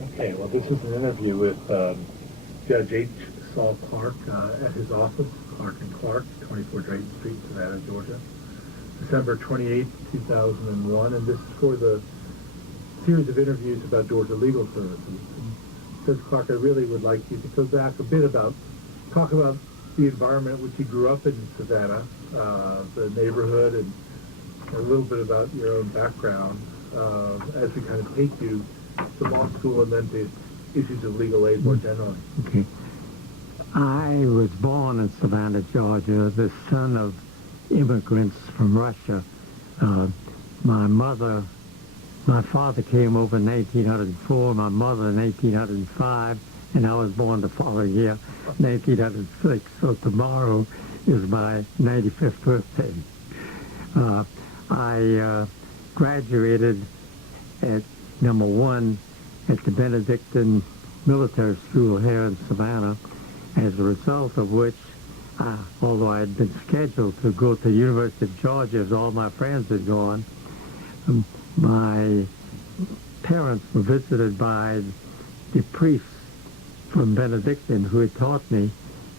Okay, well, this is an interview with Judge H. Saul Clark at his office, Clark and Clark, 24 Drayton Street, Savannah, Georgia, December 28, 2001, and this is for the series of interviews about Georgia Legal Services. And Judge Clark, I really would like you to go back a bit talk about the environment in which you grew up in Savannah, the neighborhood, and a little bit about your own background as we kind of take you to law school and then to issues of legal aid more generally. Okay. I was born in Savannah, Georgia, the son of immigrants from Russia. My father came over in 1904, my mother in 1805, and I was born the following year, 1906. So tomorrow is my 95th birthday. I graduated at number one at the Benedictine Military School here in Savannah, as a result of which, although I had been scheduled to go to the University of Georgia as all my friends had gone, my parents were visited by the priests from Benedictine who had taught me,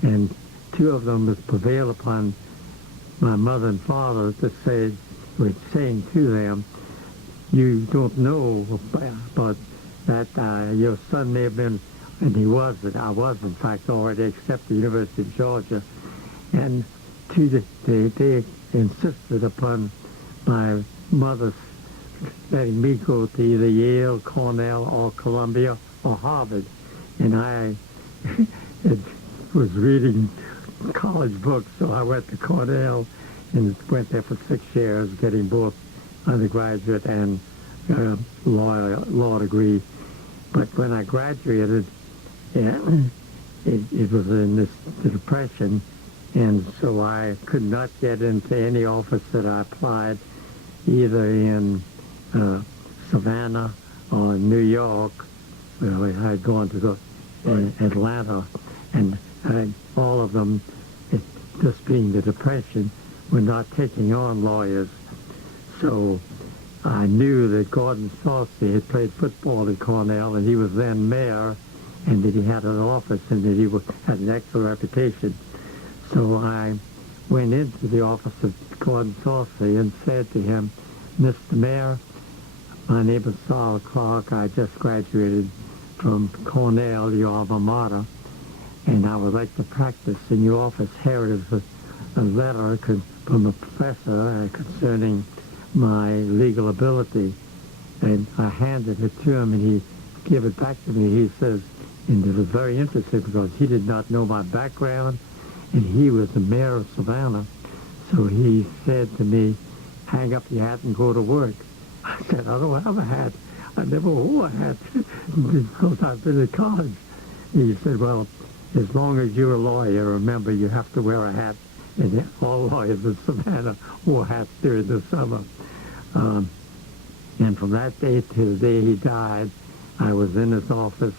and two of them would prevail upon my mother and father to say, were saying to them, you don't know, but that your son may have been, and he wasn't. I was, in fact, already accepted the University of Georgia. And they insisted upon my mother letting me go to either Yale, Cornell, or Columbia, or Harvard. And I was reading college books, so I went to Cornell and went there for 6 years, getting both undergraduate and law degree. But when I graduated, it was in the Depression, and so I could not get into any office that I applied, either in Savannah or New York. Well, I had gone to go in Atlanta, and all of them, just being the Depression, were not taking on lawyers. So I knew that Gordon Saucy had played football at Cornell, and he was then mayor, and that he had an office, and that he had an excellent reputation. So I went into the office of Gordon Saucy and said to him, Mr. Mayor, my name is Saul Clark. I just graduated from Cornell, your alma mater, and I would like to practice in your office. Here is a letter from a professor concerning my legal ability. And I handed it to him, and he gave it back to me. He says, and it was very interesting because he did not know my background, and he was the mayor of Savannah. So he said to me, hang up your hat and go to work. I said, I don't have a hat. I never wore a hat because I've been at college. He said, well, as long as you're a lawyer, remember you have to wear a hat. And all lawyers in Savannah wore hats during the summer. And from that day to the day he died, I was in his office,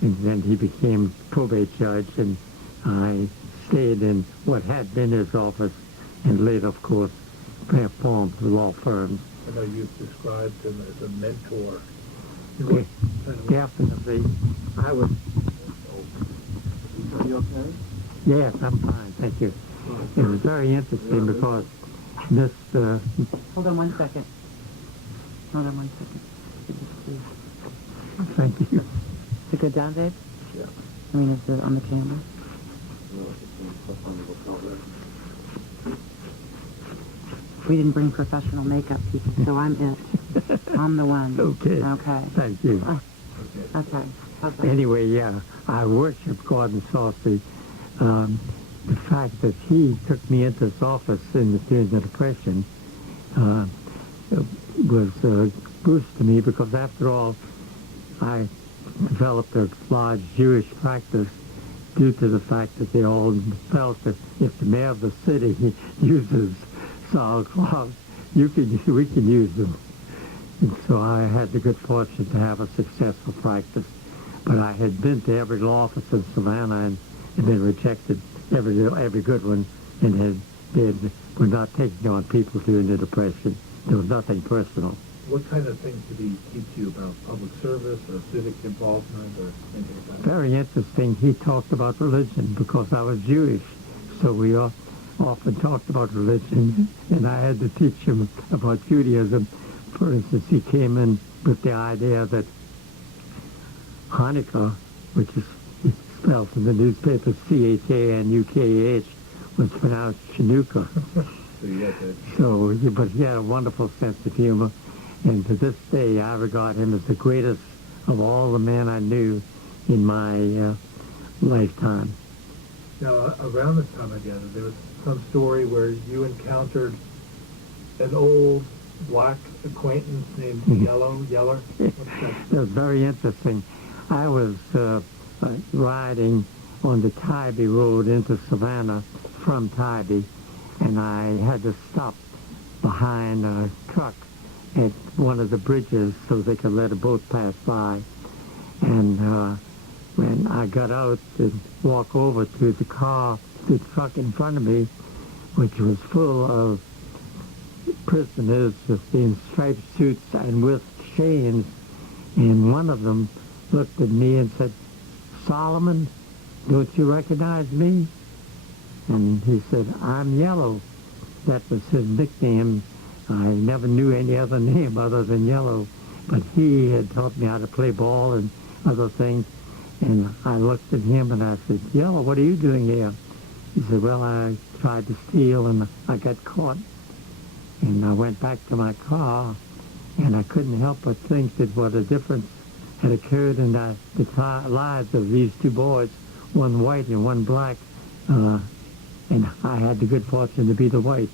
and then he became probate judge, and I stayed in what had been his office, and later, of course, formed the law firms. I know you've described him as a mentor. Definitely. I was... Are you okay? Yes, I'm fine, thank you. It was very interesting because this... Hold on 1 second. Hold on 1 second. Thank you. Is it good down, Dave? Yeah. I mean, is it on the camera? We didn't bring professional makeup people, so I'm it. I'm the one. Okay. Okay. Thank you. Okay. Okay. Anyway, yeah, I worship Gordon Saucy. The fact that he took me into his office during the Depression was a boost to me, because after all, I developed a large Jewish practice due to the fact that they all felt that if the mayor of the city uses Saul Clark, we can use them. And so I had the good fortune to have a successful practice. But I had been to every law office in Savannah and had been rejected every good one, and were not taking on people during the Depression. There was nothing personal. What kind of things did he teach you about public service or civic involvement or anything like that? Very interesting. He talked about religion because I was Jewish, so we often talked about religion, and I had to teach him about Judaism. For instance, he came in with the idea that Hanukkah, which is spelled in the newspaper Chanukah, was pronounced Chanukah. So you had to, So, but he had a wonderful sense of humor, and to this day, I regard him as the greatest of all the men I knew in my lifetime. now, around this time again, there was some story where you encountered an old black acquaintance named Yeller. What's that? It was very interesting. I was riding on the Tybee Road into Savannah from Tybee, and I had to stop behind a truck at one of the bridges so they could let a boat pass by. And when I got out and walked over to the car, the truck in front of me, which was full of prisoners in striped suits and with chains, and one of them looked at me and said, "Solomon, don't you recognize me?" And he said, "I'm Yellow." That was his nickname. I never knew any other name other than Yellow, but he had taught me how to play ball and other things. And I looked at him and I said, "Yellow, what are you doing here?" He said, "Well, I tried to steal and I got caught." And I went back to my car, and I couldn't help but think that what a difference had occurred in the lives of these two boys, one white and one black, and I had the good fortune to be the white.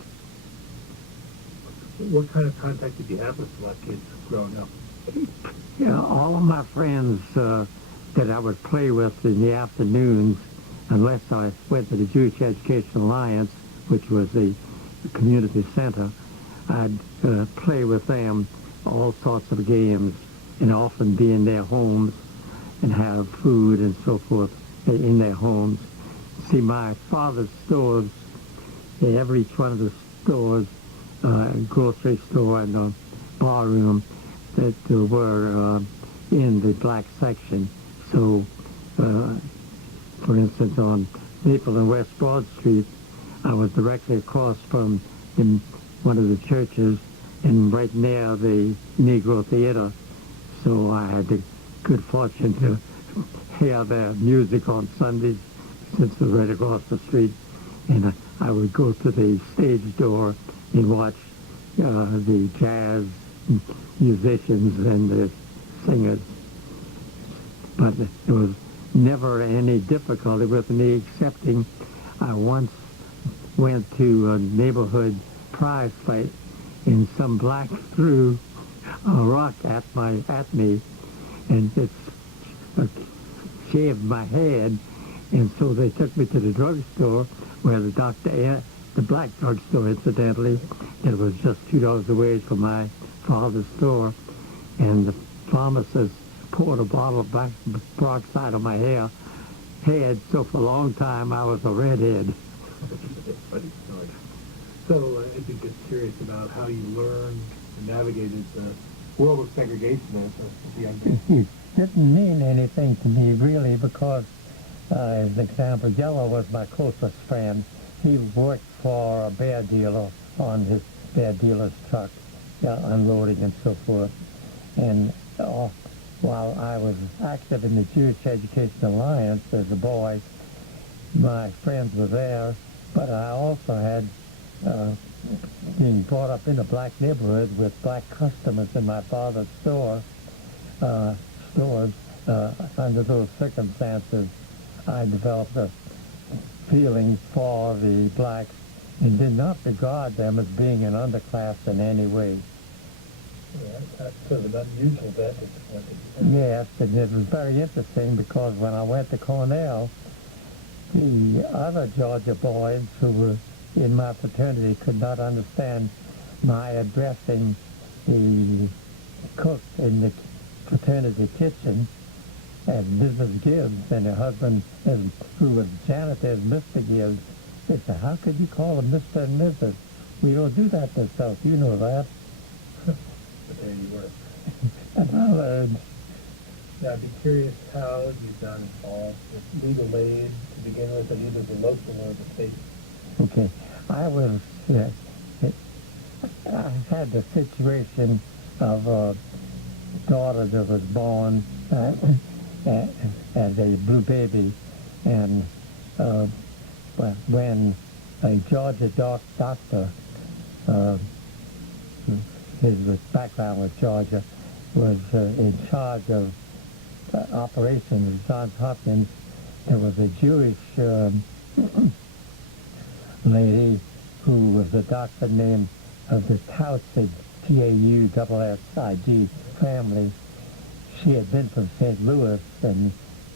What kind of contact did you have with black kids growing up? Yeah, all of my friends that I would play with in the afternoons, unless I went to the Jewish Education Alliance, which was a community center, I'd play with them all sorts of games and often be in their homes and have food and so forth in their homes. See, my father's stores, every each one of the stores, grocery store and a bar room that were in the black section. So, for instance, on Maple and West Broad Street, I was directly across from one of the churches and right near the Negro Theater. So I had the good fortune to hear their music on Sundays since it was right across the street. And I would go to the stage door and watch the jazz musicians and the singers. But there was never any difficulty with me, excepting I once went to a neighborhood prize fight and some black threw a rock at me, and it shaved my head, and so they took me to the drugstore where the black drugstore, incidentally, that was just $2 away from my father's store, and the pharmacist poured a bottle of black peroxide on my head, so for a long time I was a redhead. Funny story. So I'd be just curious about how you learned and navigated the world of segregation as a young man. It didn't mean anything to me, really, because, as an example, Yellow was my closest friend. He worked for a bear dealer on his bear dealer's truck, unloading and so forth. And while I was active in the Jewish Education Alliance as a boy, my friends were there, but I also had being brought up in a black neighborhood with black customers in my father's stores. Under those circumstances, I developed a feeling for the blacks and did not regard them as being an underclass in any way. Yeah, that's sort of an unusual vantage point. Yes, and it was very interesting because when I went to Cornell, the other Georgia boys who were in my fraternity could not understand my addressing the cook in the fraternity kitchen as Mrs. Gibbs, and her husband, who was janitor, as Mr. Gibbs. They said, "How could you call them Mr. and Mrs.? We don't do that in the South, you know that." the day you work. Well, Now, I'd be curious how you got involved with legal aid to begin with, at either the local or the state. okay, I was, I had the situation of a daughter that was born as a blue baby, and when a Georgia doctor, his background was Georgia, was in charge of operations at Johns Hopkins, there was a Jewish lady who was a doctor named of the Taussig, Taussid family. She had been from St. Louis and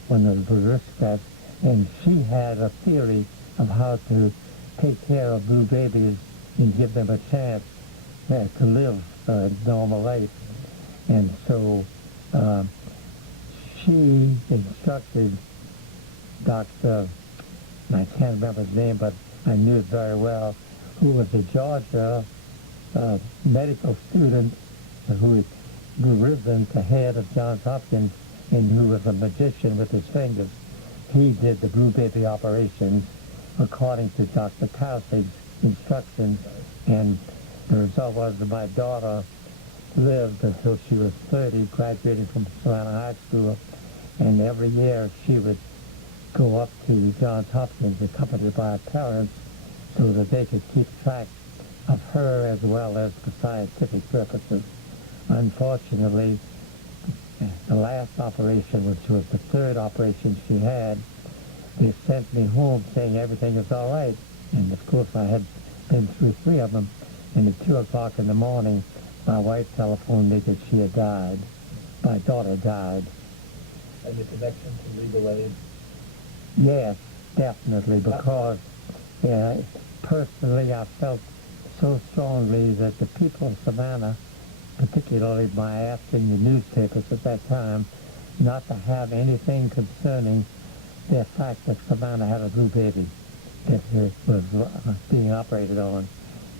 one of the aristocrats, and she had a theory of how to take care of blue babies and give them a chance to live a normal life. And so she instructed Dr. I can't remember his name, but I knew it very well, who was a Georgia medical student who had risen to head of Johns Hopkins and who was a magician with his fingers. He did the blue baby operations according to Dr. Taussig's instructions, and the result was that my daughter lived until she was 30, graduating from Savannah High School, and every year she would go up to Johns Hopkins accompanied by her parents so that they could keep track of her as well as for scientific purposes. Unfortunately, the last operation, which was the third operation she had, they sent me home saying everything is all right. And of course I had been through 3 of them, and at 2 o'clock in the morning, my wife telephoned me that she had died. My daughter died. And the connection to legal aid. Yes, definitely, because personally I felt so strongly that the people of Savannah, particularly by asking the newspapers at that time not to have anything concerning the fact that Savannah had a blue baby that was being operated on.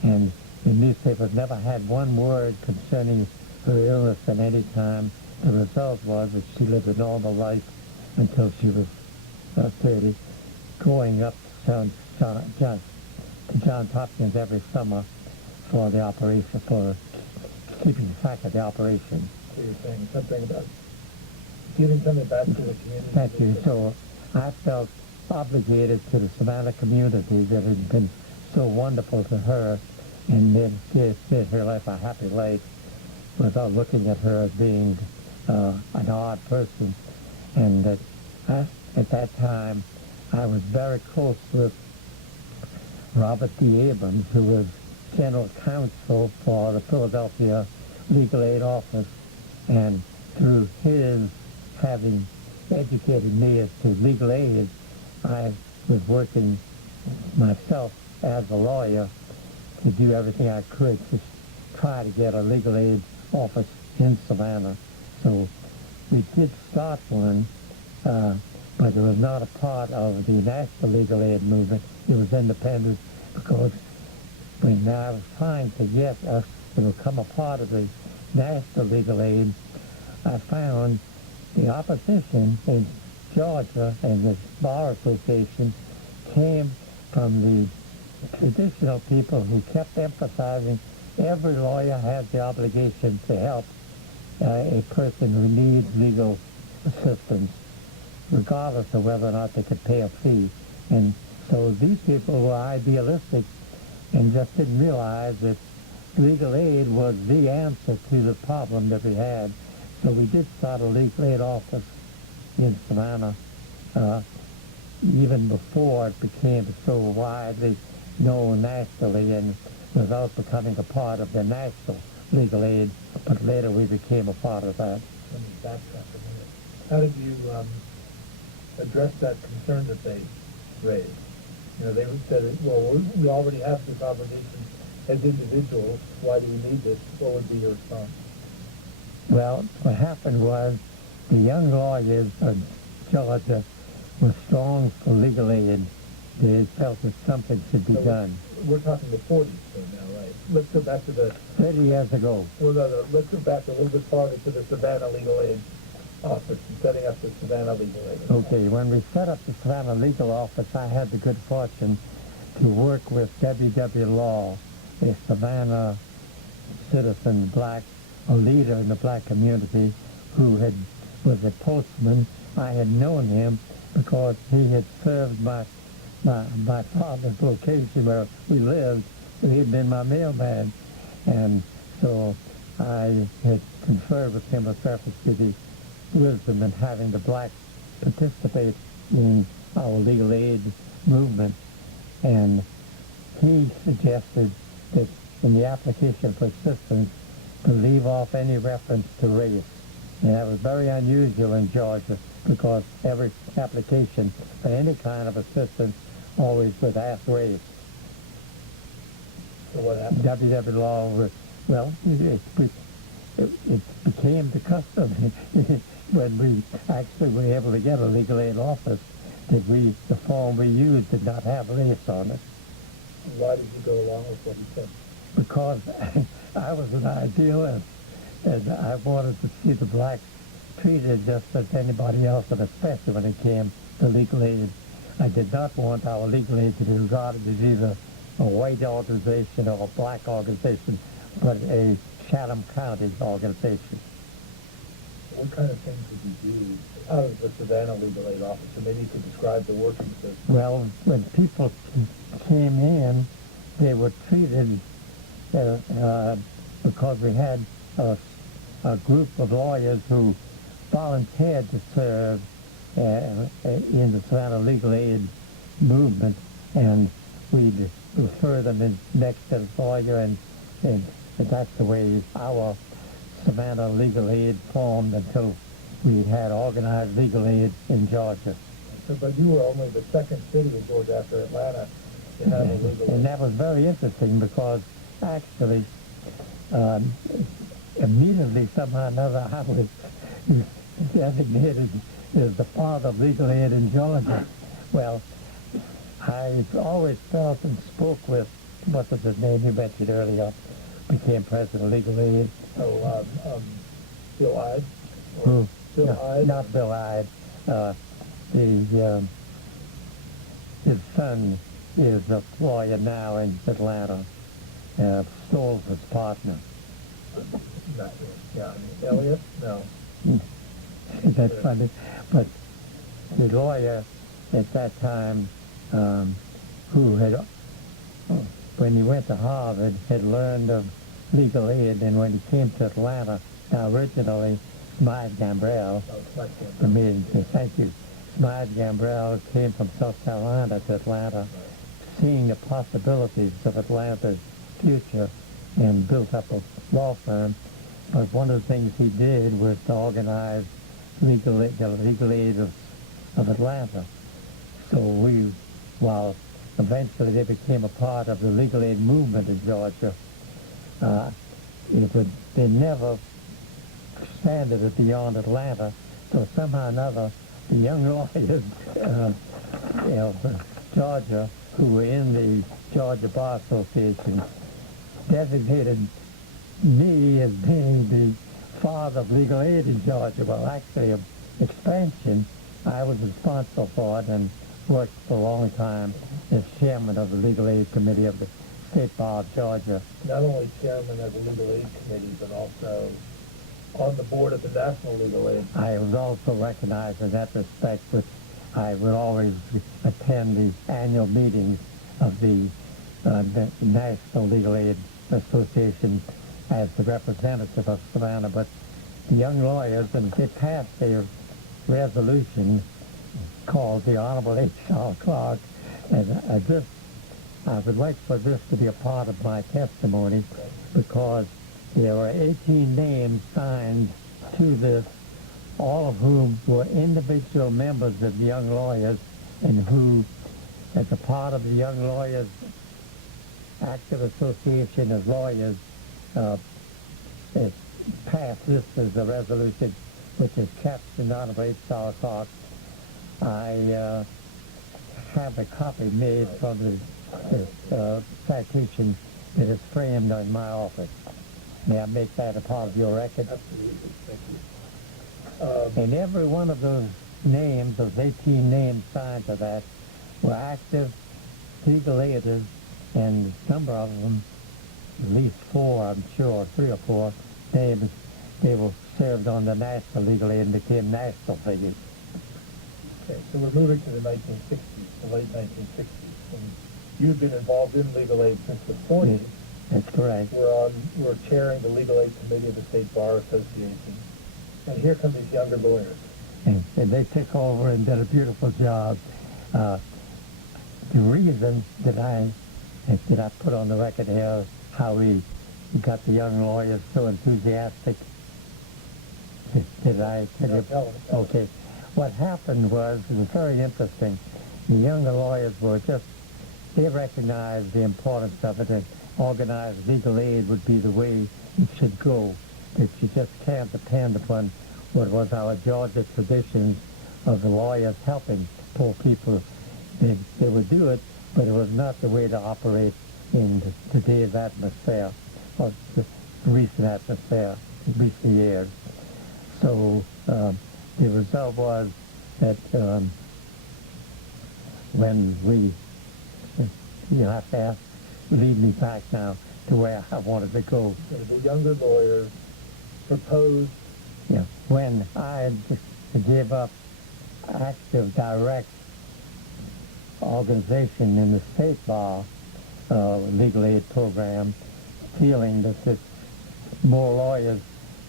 And the newspapers never had one word concerning her illness at any time. The result was that she lived a normal life until she was 30, going up to Johns Hopkins every summer for the operation, for keeping track of the operation. So you're saying something about giving something back to the community. Thank you. So I felt obligated to the Savannah community that had been so wonderful to her, and then she had her life a happy life without looking at her as being an odd person. And that at that time, I was very close with Robert D. Abrams, who was general counsel for the Philadelphia Legal Aid Office, and through his having educated me as to legal aid, I was working myself as a lawyer to do everything I could to try to get a legal aid office in Savannah. So we did start one, but it was not a part of the national legal aid movement. It was independent, because when I was trying to get us to become a part of the national legal aid, I found the opposition in Georgia and the Bar Association came from the traditional people who kept emphasizing every lawyer has the obligation to help a person who needs legal assistance, regardless of whether or not they could pay a fee. And so these people were idealistic and just didn't realize that legal aid was the answer to the problem that we had. So we did start a legal aid office in Savannah even before it became so widely known nationally and without becoming a part of the national legal aid, but later we became a part of that. Let me backtrack a minute. How did you address that concern that they raised? You know, they said, well, we already have this obligation as individuals. Why do we need this? What would be your response? Well, what happened was the young lawyers of Georgia were strong for legal aid. They felt that something should be done. We're talking the 40s though now, right? let's go back to the, 30 years ago. well, no, let's go back a little bit farther to the Savannah Legal Aid Office and setting up the Savannah Legal Aid. Okay, when we set up the Savannah Legal Office, I had the good fortune to work with W.W. Law, a Savannah citizen, a leader in the black community, who was a postman. I had known him because he had served my father's location where we lived, so he had been my mailman. And so I had conferred with him with reference to the wisdom in having the blacks participate in our legal aid movement. And he suggested that in the application for assistance to leave off any reference to race. And that was very unusual in Georgia because every application for any kind of assistance always would ask race. So what happened? W.W. Law was, well, it became the custom when we actually were able to get a legal aid office that the form we used did not have race on it. Why did you go along with what he said? Because I was an idealist and I wanted to see the blacks treated just as anybody else, and especially when it came to legal aid. I did not want our legal aid to be regarded as either a white organization or a black organization, but a Chatham County organization. What kind of things did you do out of the Savannah Legal Aid Office? And maybe you could describe the workings of. Well, when people came in, they were treated because we had a group of lawyers who volunteered to serve in the Savannah Legal Aid movement, and we'd refer them in next to the lawyer, and that's the way our Savannah Legal Aid formed until we had organized legal aid in Georgia. So, but you were only the second city in Georgia after Atlanta to have a legal aid. And that was very interesting because actually, immediately somehow or another, I was designated as the father of legal aid in Georgia. Well, I always felt and spoke with, what was his name you mentioned earlier, became president of legal aid. Oh, Bill Ide? Who? Bill No, Ide? not Bill Ide. His son is a lawyer now in Atlanta. Stoll's his partner. Not, yeah, I mean, Elliot? No. That's funny. But the lawyer at that time, who had, when he went to Harvard, had learned of legal aid, and when he came to Atlanta, now originally, Smythe Gambrell, Oh, it's like that. thank you. Smythe Gambrell came from South Carolina to Atlanta, seeing the possibilities of Atlanta's future, and built up a law firm. But one of the things he did was to organize the legal aid of Atlanta. So while eventually they became a part of the legal aid movement in Georgia, they never expanded it beyond Atlanta. So somehow or another, the young lawyers Georgia, who were in the Georgia Bar Association, designated me as being the father of legal aid in Georgia. Well, actually, expansion, I was responsible for it and worked for a long time as chairman of the Legal Aid Committee of the State Bar of Georgia. Not only chairman of the Legal Aid Committee, but also on the board of the National Legal Aid. I was also recognized in that respect, which I would always attend the annual meetings of the National Legal Aid Association as the representative of Savannah. But the young lawyers, and they passed a resolution called the Honorable H.R. Clark, and I would like for this to be a part of my testimony because there were 18 names signed to this, all of whom were individual members of the Young Lawyers, and who, as a part of the Young Lawyers Active Association of Lawyers, passed this as a resolution which is kept in Honorable H.R. Clark. I have a copy made from the citation that is framed in my office. May I make that a part of your record? Absolutely, thank you. And every one of those names, those 18 names signed to that, were active legal aiders, and a number of them, at least 4, I'm sure, 3 or 4 names, they were served on the national legal aid and became national figures. Okay, so we're moving to the 1960s, the late 1960s. And you've been involved in legal aid since the 40s. That's correct. We're chairing the Legal Aid Committee of the State Bar Association. And here come these younger lawyers. And they took over and did a beautiful job. The reason that I put on the record here how we got the young lawyers so enthusiastic. Did I tell you? Tell them. Okay. What happened was, it was very interesting. The younger lawyers they recognized the importance of it, and organized legal aid would be the way it should go. That you just can't depend upon what was our Georgia traditions of the lawyers helping poor people. They would do it, but it was not the way to operate in today's atmosphere, or the recent atmosphere, in recent years. So the result was that when you have to lead me back now to where I wanted to go. So the younger lawyers proposed. Yeah, when I gave up active, direct organization in the state bar legal aid program, feeling that more lawyers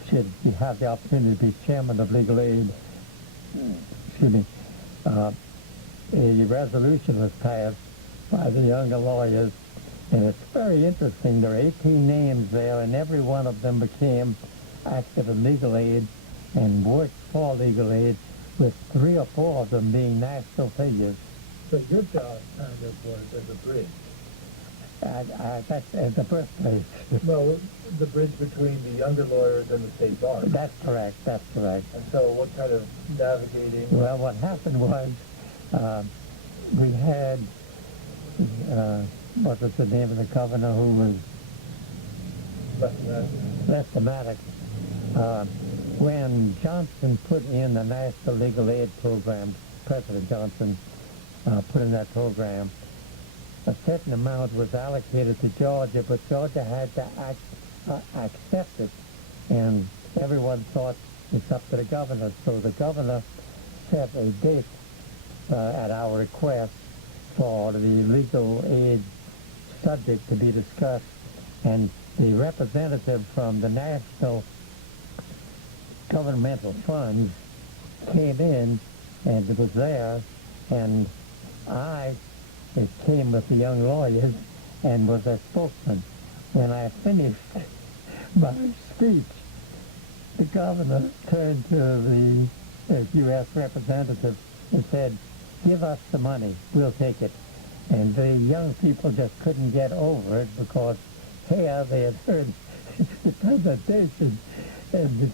should have the opportunity to be chairman of legal aid, a resolution was passed by the younger lawyers, and it's very interesting. There are 18 names there, and every one of them became active in legal aid and worked for legal aid, with 3 or 4 of them being national figures. So your job kind of was as a bridge. That's at the birthplace. Well, the bridge between the younger lawyers and the state bar. That's correct, that's correct. And so what kind of navigating? Well, what happened was, we had, what was the name of the governor who was Lester Maddox? When Johnson put in the National Legal Aid Program, President Johnson put in that program, a certain amount was allocated to Georgia, but Georgia had to accept it, and everyone thought it's up to the governor. So the governor set a date at our request for the legal aid subject to be discussed, and the representative from the national governmental funds came in and was there, and I came with the young lawyers and was a spokesman. When I finished my speech, the governor turned to the U.S. representative and said, "Give us the money, we'll take it." And the young people just couldn't get over it, because here they had heard the presentation, and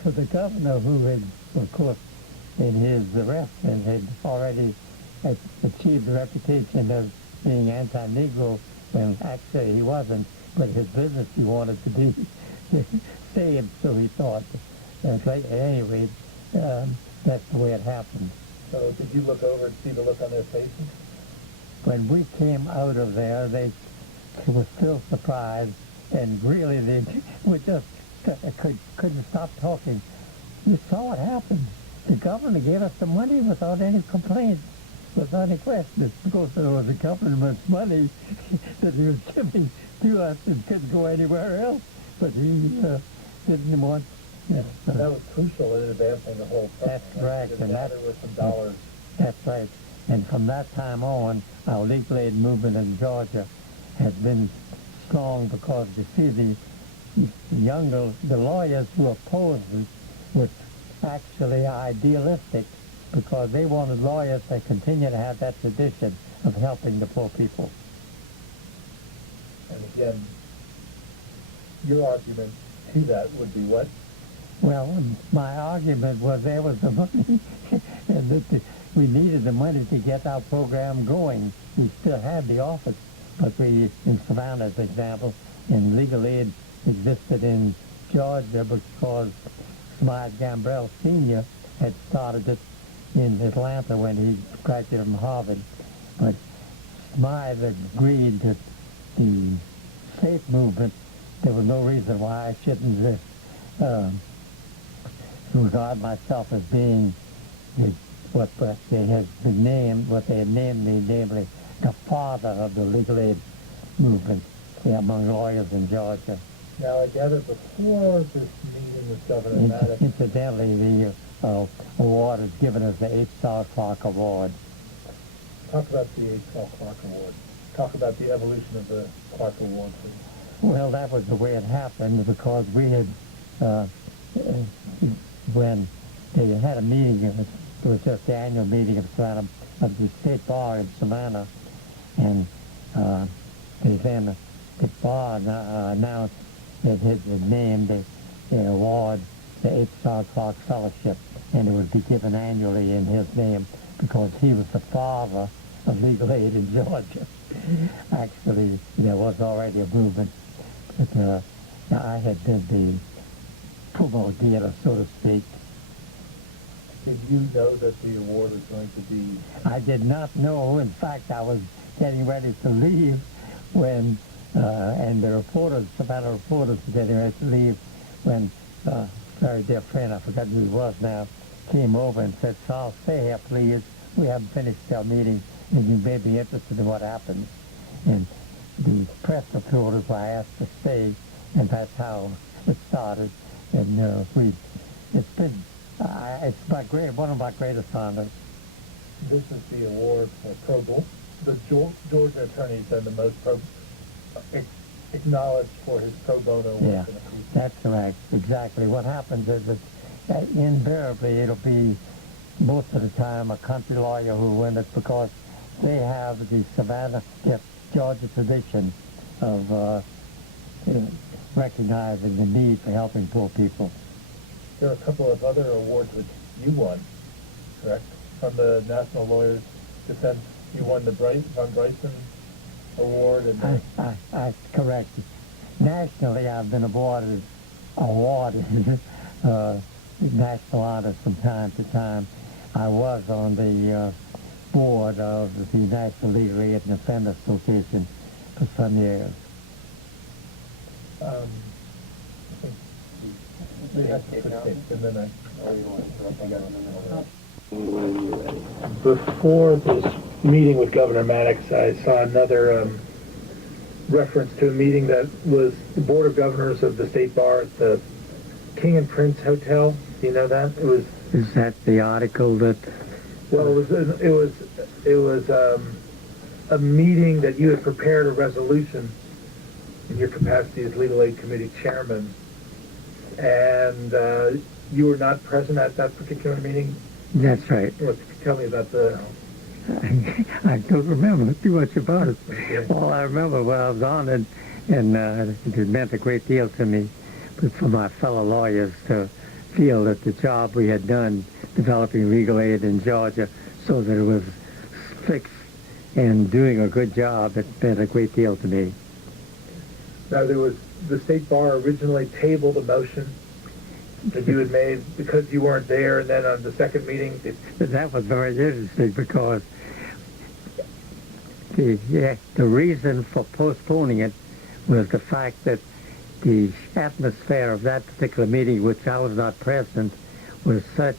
for the governor, who had, of course, in his arrest, and had already achieved a reputation of being anti-Negro, when actually he wasn't, but his business he wanted to be saved, so he thought. Anyway, that's the way it happened. So did you look over and see the look on their faces? When we came out of there, they were still surprised, and really they were just couldn't stop talking. You saw what happened. The governor gave us the money without any complaints, without any questions, because there was the government's money that he was giving to us and couldn't go anywhere else. But he didn't want. That was crucial in advancing the whole process. That's correct, and there was some dollars. That's right. And from that time on, our legal aid movement in Georgia has been strong, because you see the lawyers who opposed it were actually idealistic, because they wanted lawyers that continue to have that tradition of helping the poor people. And again, your argument to that would be what? Well, my argument was there was the money, and that we needed the money to get our program going. We still had the office, But we, in Savannah, as an example, in legal aid existed in Georgia because Smythe Gambrell Sr. had started it in Atlanta when he graduated from Harvard. But Smythe agreed that the state movement, there was no reason why I shouldn't regard myself as being what they had been named, what they had named me, namely the father of the legal aid movement among lawyers in Georgia. Now, I gather before this meeting with Governor Maddox, Incidentally, the award is given as the H.R. Clark Award. talk about the H.R. Clark Award. Talk about the evolution of the Clark Award, please. Well, that was the way it happened because we had, when they had a meeting, it was just the annual meeting of Savannah, of the State Bar in Savannah, and then the bar announced that it had named the award the H.R. Clark Fellowship, and it would be given annually in his name because he was the father of legal aid in Georgia. Actually, there was already a movement, but I had been the promulgator, so to speak. Did you know that the award was going to be... I did not know. In fact, I was getting ready to leave when, and the reporters, Savannah reporters were getting ready to leave when a very dear friend, I forgot who he was now, came over and said, "Saul, stay here, please. We haven't finished our meeting, and you may be interested in what happens." And the press reporters were asked to stay, and that's how it started. And it's been, it's one of my greatest honors. This is the award for pro bono. The Georgia attorney's been the most acknowledged for his pro bono work. Yeah, in the future. that's correct. Exactly. What happens is that invariably it'll be most of the time a country lawyer who wins it because they have the Savannah, Georgia tradition of recognizing the need for helping poor people. There are a couple of other awards which you won, correct? From the National Lawyers Defense, you won the Von Bryson Award. And I correct. Nationally, I've been awarded national honors from time to time. I was on the board of the National Legal Aid and Defender Association for some years. Before this meeting with Governor Maddox, I saw another reference to a meeting that was the Board of Governors of the State Bar at the King and Prince Hotel. Do you know that? It was. Is that the article that? Well, it was a meeting that you had prepared a resolution in your capacity as Legal Aid Committee Chairman, and you were not present at that particular meeting. That's right. Tell me about the... I don't remember too much about it. Okay. All I remember when I was on it, and it meant a great deal to me, but for my fellow lawyers to feel that the job we had done developing legal aid in Georgia so that it was fixed and doing a good job, it meant a great deal to me. Now, there was the State Bar originally tabled a motion that you had made because you weren't there, and then on the second meeting... That was very interesting because the reason for postponing it was the fact that the atmosphere of that particular meeting, which I was not present, was such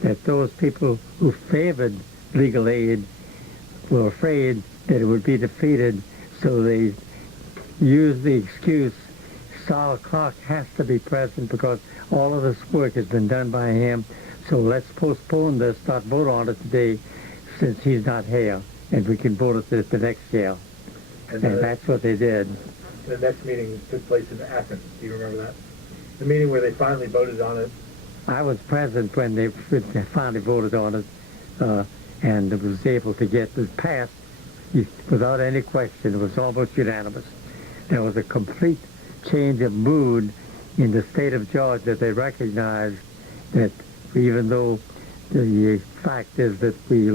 that those people who favored legal aid were afraid that it would be defeated, so they used the excuse, Saul Clark has to be present because all of this work has been done by him, so let's postpone this, not vote on it today, since he's not here, and we can vote it at the next year. And that's what they did. The next meeting took place in Athens. Do you remember that? The meeting where they finally voted on it. I was present when they finally voted on it, and it was able to get it passed without any question. It was almost unanimous. There was a complete change of mood in the state of Georgia. They recognized that even though the fact is that we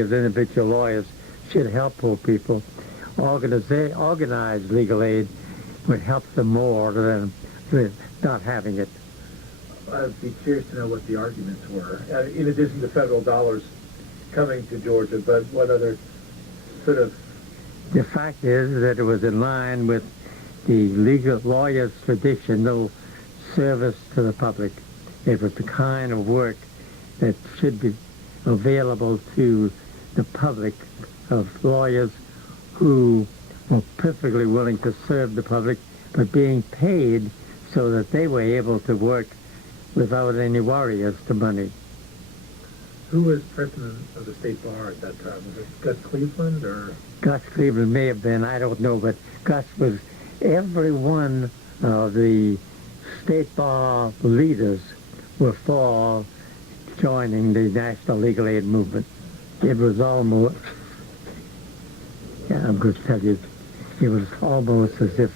as individual lawyers should help poor people, organized legal aid would help them more than not having it. I'd be curious to know what the arguments were, in addition to federal dollars coming to Georgia, but what other sort of... The fact is that it was in line with the legal lawyer's traditional service to the public. It was the kind of work that should be available to the public, of lawyers who were perfectly willing to serve the public, but being paid so that they were able to work without any worry as to money. Who was president of the state bar at that time? Was it Gus Cleveland or... Gus Cleveland may have been, I don't know, but Gus was every one of the state bar leaders were for joining the National Legal Aid Movement. It was almost, I'm going to tell you, it was almost as if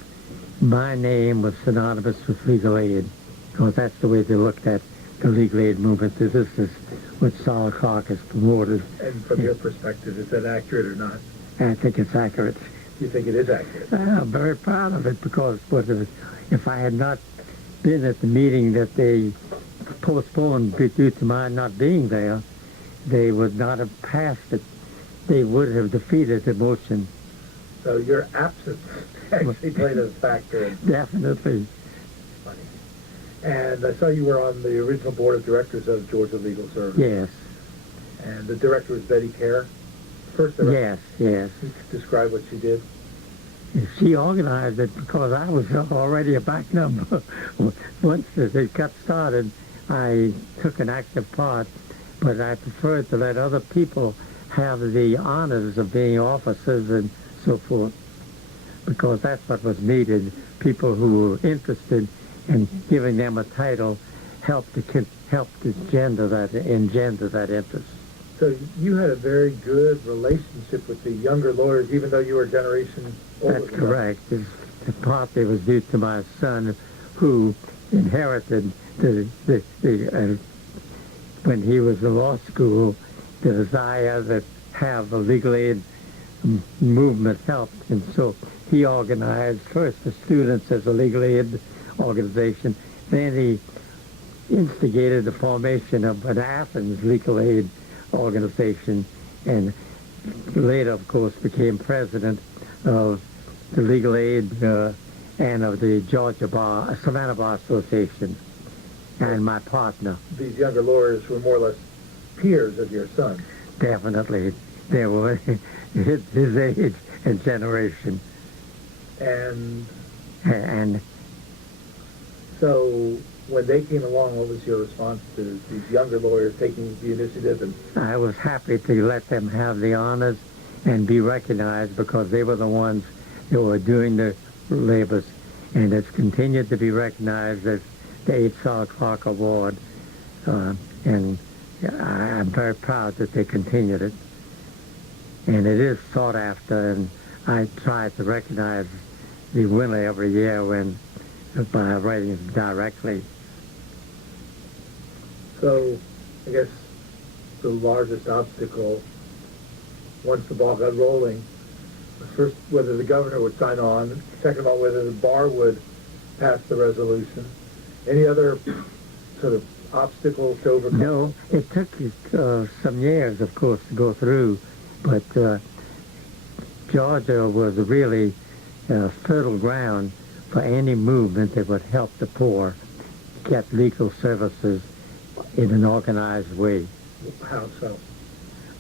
my name was synonymous with legal aid, because that's the way they looked at the legal aid movement. This is what Sol Clark has promoted. And from your perspective, is that accurate or not? I think it's accurate. You think it is accurate? I'm very proud of it, because if I had not been at the meeting that they postponed due to my not being there, they would not have passed it. They would have defeated the motion. So your absence actually played a factor in... Definitely. Funny. And I saw you were on the original board of directors of Georgia Legal Service. Yes. And the director was Betty Kerr. First director. Yes. Can you describe what she did? She organized it because I was already a back number. Once it got started, I took an active part, but I preferred to let other people have the honors of being officers and so forth, because that's what was needed. People who were interested in giving them a title helped to engender that interest. So you had a very good relationship with the younger lawyers, even though you were a generation older. That's correct. It's partly was due to my son, who inherited when he was in law school, the desire that have the legal aid movement helped. And so he organized first the students as a legal aid organization. Then he instigated the formation of an Athens legal aid organization, and later, of course, became president of the legal aid and of the Savannah Bar Association, and my partner. These younger lawyers were more or less peers of your son. Definitely. They were his age and generation. And And so when they came along, what was your response to these younger lawyers taking the initiative? And I was happy to let them have the honors and be recognized, because they were the ones that were doing the labors. And it's continued to be recognized as the H. Sol Clark Award. And I'm very proud that they continued it. And it is sought after, and I try to recognize the winner every year by writing directly. so I guess the largest obstacle, once the ball got rolling, was first whether the governor would sign on, second of all whether the bar would pass the resolution. Any other sort of obstacles to overcome? No, it took some years, of course, to go through, but Georgia was really fertile ground for any movement that would help the poor get legal services in an organized way, How so?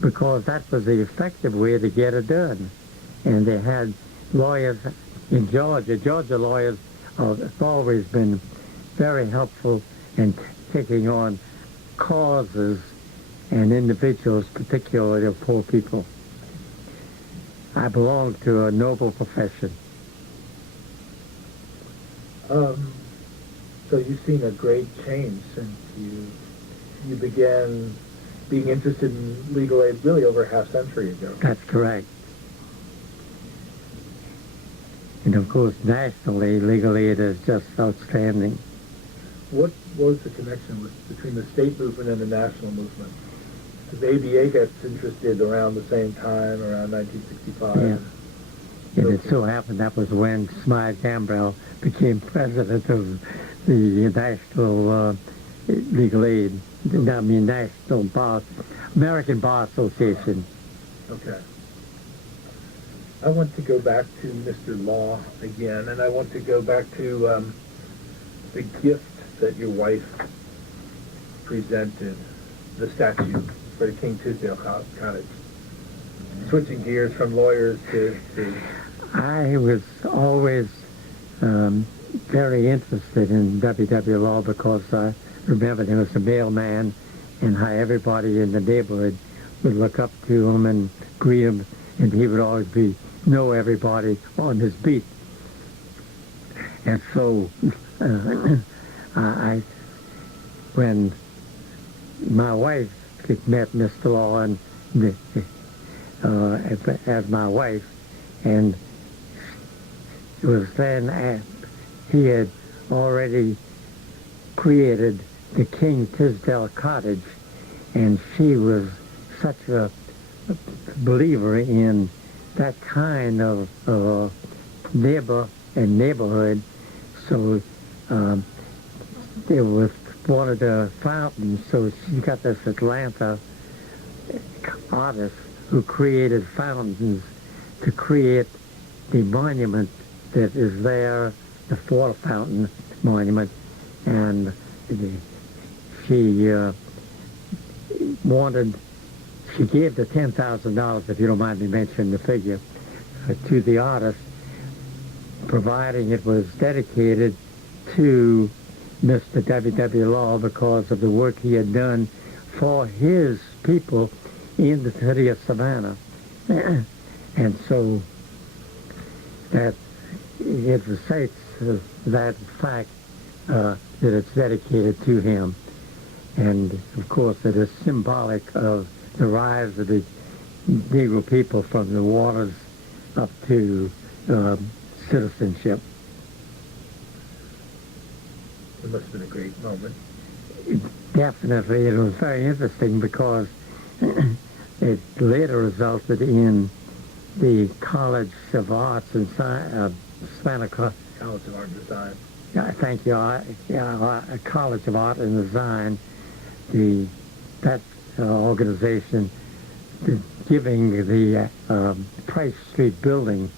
because that was the effective way to get it done. And they had lawyers in Georgia. Georgia lawyers have always been very helpful in taking on causes and individuals, particularly of poor people. I belong to a noble profession. So you've seen a great change since you began being interested in legal aid really over a half-century ago. That's correct. And of course, nationally, legal aid is just outstanding. What was the connection between the state movement and the national movement? Because the ABA gets interested around the same time, around 1965. Yeah. And it so happened that was when Smythe Gambrell became president of the National Legal Aid, National Bar, American Bar Association. Okay. I want to go back to Mr. Law again, and I want to go back to the gift that your wife presented, the statue for the King Tisdale Cottage. Switching gears from lawyers to I was always very interested in W.W. Law because I remembered him as a mailman and how everybody in the neighborhood would look up to him and greet him, and he would always know everybody on his beat. And so when my wife met Mr. Law and as my wife, and it was then he had already created the King Tisdale Cottage, and she was such a believer in that kind of neighbor and neighborhood. So there was one of the fountains, so she got this Atlanta artist who created fountains to create the monument that is there, the Water Fountain Monument, and she gave the $10,000, if you don't mind me mentioning the figure, to the artist, providing it was dedicated to Mr. W.W. Law because of the work he had done for his people in the city of Savannah. And so that it recites that fact that it's dedicated to him. And of course it is symbolic of the rise of the Negro people from the waters up to citizenship. it must have been a great moment. Definitely. It was very interesting because it later resulted in the College of Arts and Science, Savannah College of Art and Design. Thank you. College of Art and Design, that organization giving the Price Street building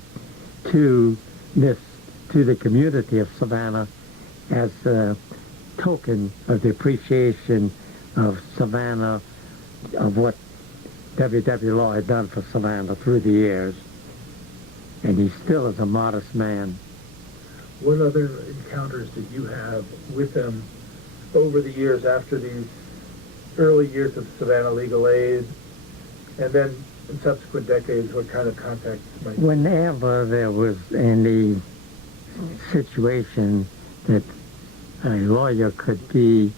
to the community of Savannah as a token of the appreciation of Savannah, of what W.W. Law had done for Savannah through the years. And he still is a modest man. What other encounters did you have with him over the years after these early years of Savannah Legal Aid, and then in subsequent decades, what kind of contacts might you? Whenever there was any situation that a lawyer could be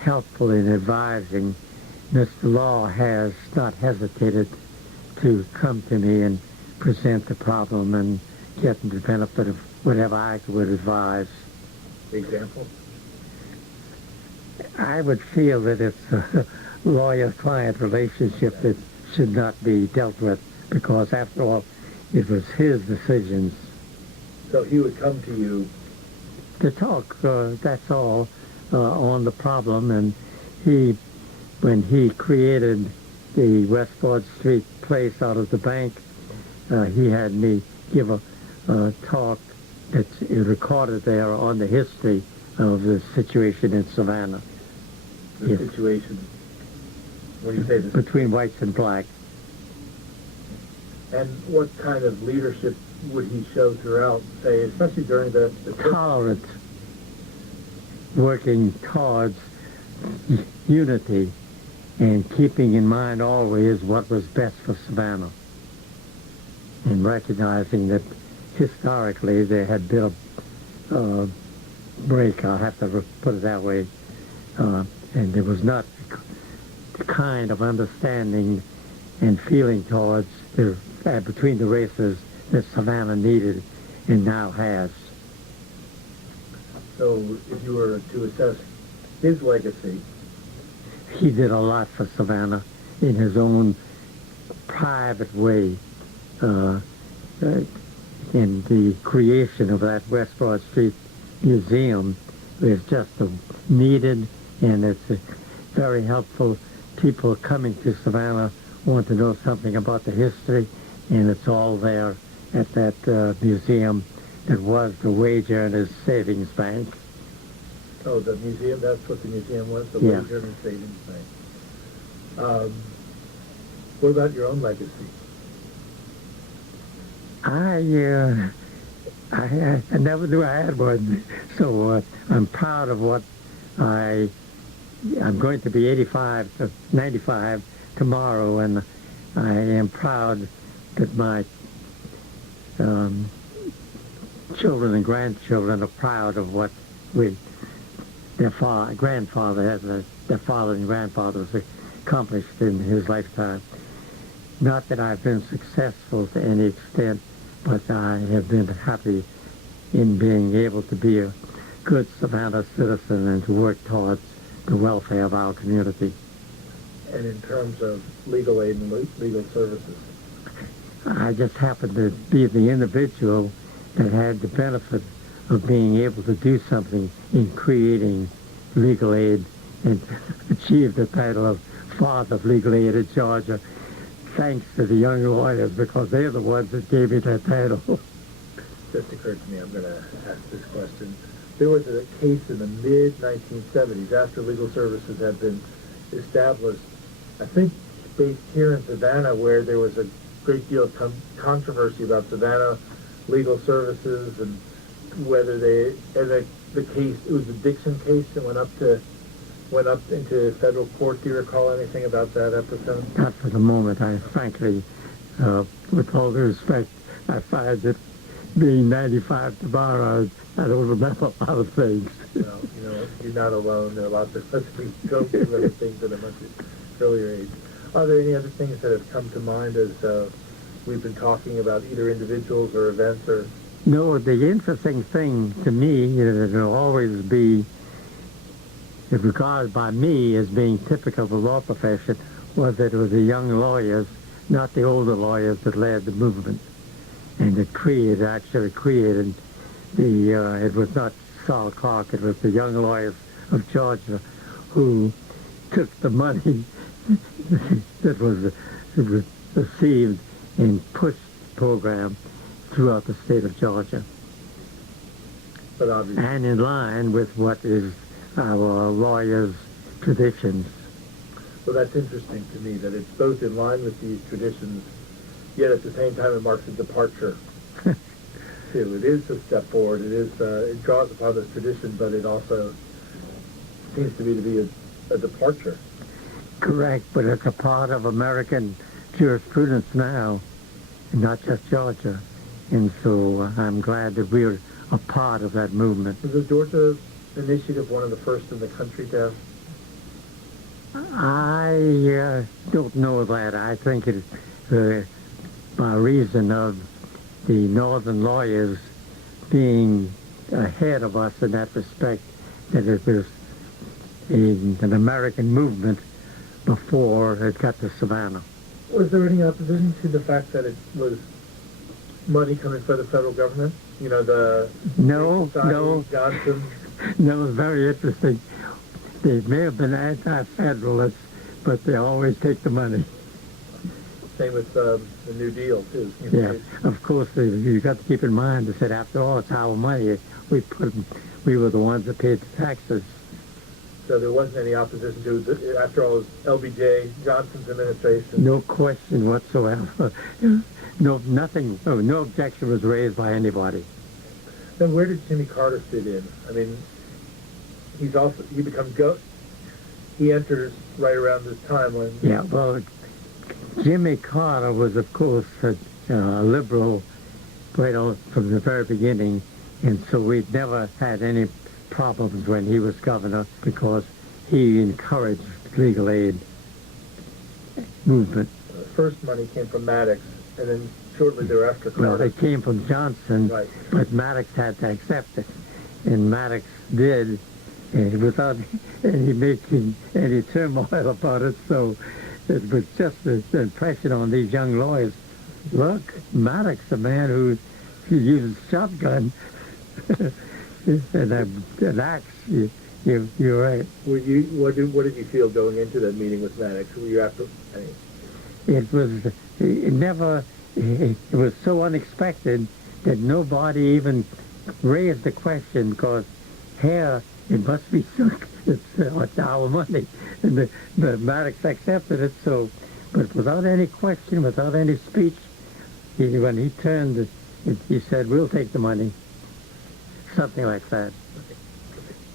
helpful in advising, Mr. Law has not hesitated to come to me and present the problem and get the benefit of whatever I would advise. Example? I would feel that it's a lawyer-client relationship that should not be dealt with because, after all, it was his decisions. So he would come to you to talk, that's all, on the problem. And when he created the Westport Street place out of the bank, he had me give a talk that's recorded there on the history of the situation in Savannah. the situation, when you say this, Between whites and blacks. and what kind of leadership would he show throughout, say, especially during the Tolerant, working towards unity, and keeping in mind always what was best for Savannah, and recognizing that historically there had been a break, I'll have to put it that way, and there was not the kind of understanding and feeling towards between the races that Savannah needed and now has. So if you were to assess his legacy, He did a lot for Savannah in his own private way. in the creation of that West Broad Street Museum is just needed, and it's very helpful. People coming to Savannah want to know something about the history, and it's all there at that museum that was the Wage Earners Savings Bank. Oh, the museum, that's what the museum was, the Yeah. Wage Earners Savings Bank. What about your own legacy? I never knew I had one, so I'm proud of what I'm going to be 85 to 95 tomorrow, and I am proud that my children and grandchildren are proud of what their grandfather has, their father and grandfather has accomplished in his lifetime. Not that I've been successful to any extent, but I have been happy in being able to be a good Savannah citizen and to work towards the welfare of our community. And in terms of legal aid and legal services? I just happened to be the individual that had the benefit of being able to do something in creating legal aid and achieve the title of Father of Legal Aid in Georgia, thanks to the young lawyers, because they're the ones that gave me that title. Just occurred to me, I'm going to ask this question. There was a case in the mid-1970s after legal services had been established, I think based here in Savannah, where there was a great deal of controversy about Savannah legal services and whether the case, it was the Dixon case that went up into federal court. Do you recall anything about that episode? Not for the moment. I frankly, with all due respect, I find that being 95 tomorrow, I don't remember a lot of things. Well, you're not alone. There are lots of us who go through other things at a much earlier age. Are there any other things that have come to mind as we've been talking about either individuals or events or? No, the interesting thing to me is it'll always be regarded by me as being typical of the law profession was that it was the young lawyers, not the older lawyers, that led the movement. And it actually created it was not Saul Clark, it was the young lawyers of Georgia who took the money that was received and pushed the program throughout the state of Georgia. But obviously, And in line with what is our lawyers' traditions. well, that's interesting to me that it's both in line with these traditions, yet at the same time it marks a departure. Too. It is a step forward. It draws upon this tradition, but it also seems to me to be a departure. Correct, but it's a part of American jurisprudence now, and not just Georgia. And so I'm glad that we're a part of that movement. Was the Georgia initiative one of the first in the country to have? I don't know that. I think it by reason of the northern lawyers being ahead of us in that respect, that it was an American movement before it got to Savannah. Was there any opposition to the fact that it was money coming from the federal government? The No, Society, no. Johnson. That was very interesting. They may have been anti-federalists, but they always take the money. Same with the New Deal too. Yeah, of course, you got to keep in mind that after all, it's our money. We were the ones that paid the taxes. So there wasn't any opposition to it. After all, it was LBJ, Johnson's administration. No question whatsoever. No objection was raised by anybody. Then where did Jimmy Carter fit in? I mean, he enters right around this time when. Yeah, well, Jimmy Carter was, of course, a liberal right on from the very beginning, and so we'd never had any problems when he was governor because he encouraged legal aid movement. First money came from Maddox, and then shortly thereafter Carter. Well, it came from Johnson, Right. but Maddox had to accept it, and Maddox did, and without making any turmoil about it. So it was just an impression on these young lawyers. Look, Maddox, a man who if you use a shotgun and an axe, you're right. What did you feel going into that meeting with Maddox? Were you after? I mean, It was so unexpected that nobody even raised the question, because here it must be it's our money, and the Maddox accepted it. So, but without any question, without any speech, when he turned, he said, "We'll take the money," something like that.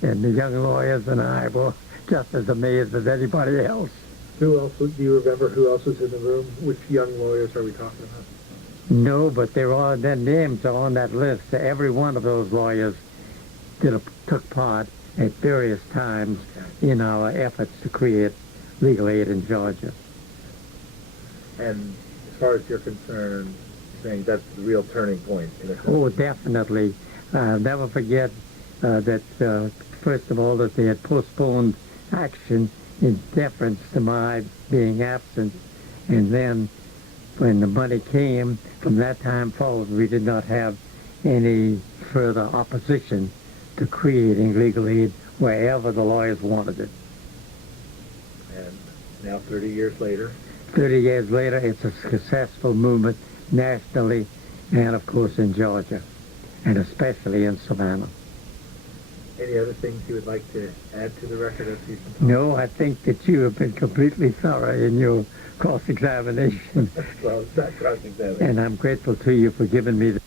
And the young lawyers and I were just as amazed as anybody else. who else? Do you remember who else was in the room? Which young lawyers are we talking about? No, but their names are on that list. Every one of those lawyers took part at various times in our efforts to create legal aid in Georgia. And as far as you're concerned, saying that's the real turning point in the Oh, definitely. I'll never forget that, first of all, that they had postponed action in deference to my being absent. And then when the money came, from that time forward, we did not have any further opposition to creating legal aid wherever the lawyers wanted it. And now 30 years later, 30 years later, it's a successful movement nationally and, of course, in Georgia, and especially in Savannah. any other things you would like to add to the record as you No, I think that you have been completely thorough in your cross-examination, Well, it's not cross-examination. and I'm grateful to you for giving me the